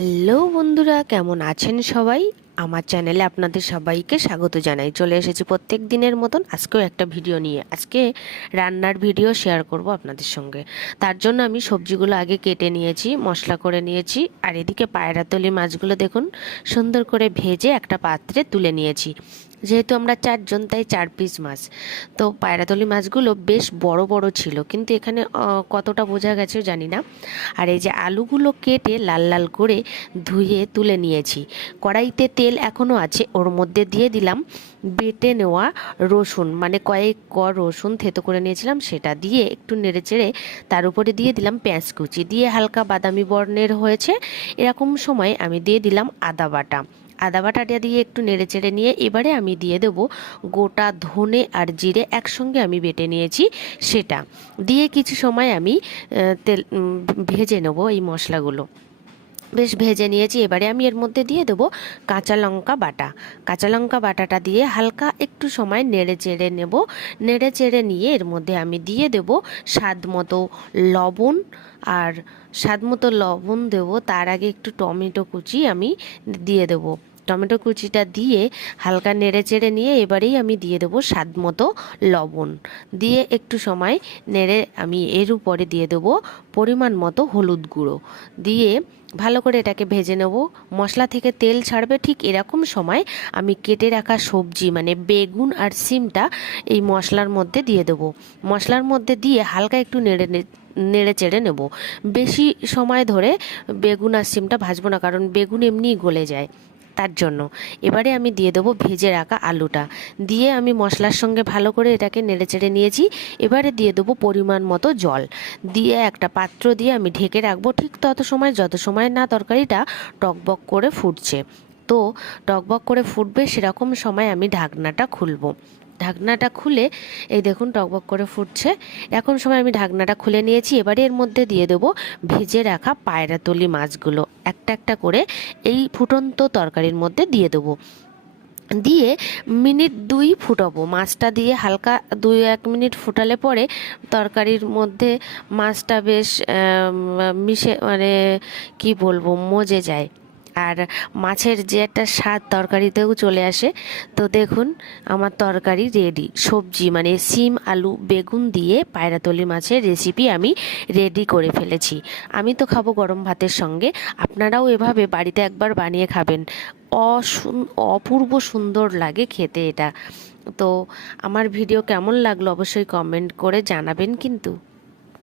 Hello বন্ধুরা, কেমন আছেন সবাই? আমার চ্যানেলে আপনাদের সবাইকে স্বাগত জানাই। চলে এসেছি প্রত্যেক দিনের মতন আজকেও একটা ভিডিও নিয়ে। আজকে রান্নার ভিডিও শেয়ার করব আপনাদের সঙ্গে। তার জন্য আমি সবজিগুলো আগে কেটে নিয়েছি, মশলা করে নিয়েছি। আর এদিকে পায়রাতলি মাছগুলো দেখুন সুন্দর করে ভেজে একটা পাত্রে তুলে নিয়েছি। যেহেতু আমরা 4 জন, তাই 4 পিস মাছ। তো পায়রাতলি মাছগুলো বেশ বড় বড় ছিল, কিন্তু এখানে কতটা বোঝা গেছে জানি না। আর এই যে আলুগুলো কেটে লাল লাল করে ধুয়ে তুলে নিয়েছি। কড়াইতে তেল এখনও আছে, ওর মধ্যে দিয়ে দিলাম বেটে নেওয়া রসুন, মানে কয়েক রসুন থেতো করে নিয়েছিলাম, সেটা দিয়ে একটু নেড়েচেড়ে তার উপরে দিয়ে দিলাম পেঁয়াজ কুচি, দিয়ে হালকা বাদামি বর্ণের হয়েছে এরকম সময় আমি দিয়ে দিলাম আদা বাটাটা দিয়ে একটু নেড়েচেড়ে নিয়ে এবারে আমি দিয়ে দেবো গোটা ধনে আর জিরে একসঙ্গে আমি বেটে নিয়েছি, সেটা দিয়ে কিছু সময় আমি তেল ভেজে নেবো এই মশলাগুলো। বেশ ভেজে নিয়েছি। এবারে আমি এর মধ্যে দিয়ে দেবো কাঁচা লঙ্কা বাটাটা দিয়ে হালকা একটু সময় নেড়ে চেড়ে নেব। নেড়ে চেড়ে নিয়ে এর মধ্যে আমি দিয়ে দেবো স্বাদ মতো লবণ। আর স্বাদ মতো লবণ দেবো, তার আগে একটু টমেটো কুচি আমি দিয়ে দেবো। টমেটো কুচিটা দিয়ে হালকা নেড়ে চেড়ে নিয়ে এবারেই আমি দিয়ে দেবো স্বাদ মতো লবণ, দিয়ে একটু সময় নেড়ে আমি এর উপরে দিয়ে দেবো পরিমাণ মতো হলুদ গুঁড়ো, দিয়ে ভালো করে এটাকে ভেজে নেব। মশলা থেকে তেল ছাড়বে, ঠিক এরকম সময় আমি কেটে রাখা সবজি মানে বেগুন আর সিমটা এই মশলার মধ্যে দিয়ে দেবো। মশলার মধ্যে দিয়ে হালকা একটু নেড়ে চেড়ে নেব। বেশি সময় ধরে বেগুন আর সিমটা ভাজবো না, কারণ বেগুন এমনিই গলে যায়, তার জন্য। এবারে আমি দিয়ে দেবো ভেজে রাখা আলুটা, দিয়ে আমি মশলার সঙ্গে ভালো করে এটাকে নেড়েচেড়ে নিয়েছি। এবারে দিয়ে দেবো পরিমাণ মতো জল, দিয়ে একটা পাত্র দিয়ে আমি ঢেকে রাখবো ঠিক তত সময় যত সময় না তরকারিটা টকবক করে ফুটছে। তো টকবক করে ফুটবে সেরকম সময় আমি ঢাকনাটা খুলবো। ঢাকনাটা খুলে এই দেখুন টকবক করে ফুটছে, এখন সময় আমি ঢাকনাটা খুলে নিয়েছি। এবারে এর মধ্যে দিয়ে দেবো ভেজে রাখা পায়রাতলি মাছগুলো একটা একটা করে এই ফুটন্ত তরকারির মধ্যে দিয়ে দেবো। দিয়ে মিনিট 2 ফুটাবো মাছটা দিয়ে, হালকা 2-1 মিনিট ফুটালে পরে তরকারির মধ্যে মাছটা বেশ মিশে, মানে কি বলবো, মজে যায়। আর মাছের যে একটা স্বাদ তরকারিতেও চলে আসে। তো দেখুন আমার তরকারি রেডি। সবজি মানে সিম আলু বেগুন দিয়ে পায়রাতলি মাছের রেসিপি আমি রেডি করে ফেলেছি। আমি তো খাবো গরম ভাতের সঙ্গে, আপনারাও এভাবে বাড়িতে একবার বানিয়ে খাবেন। অপূর্ব সুন্দর লাগে খেতে এটা। তো আমার ভিডিও কেমন লাগলো অবশ্যই কমেন্ট করে জানাবেন কিন্তু।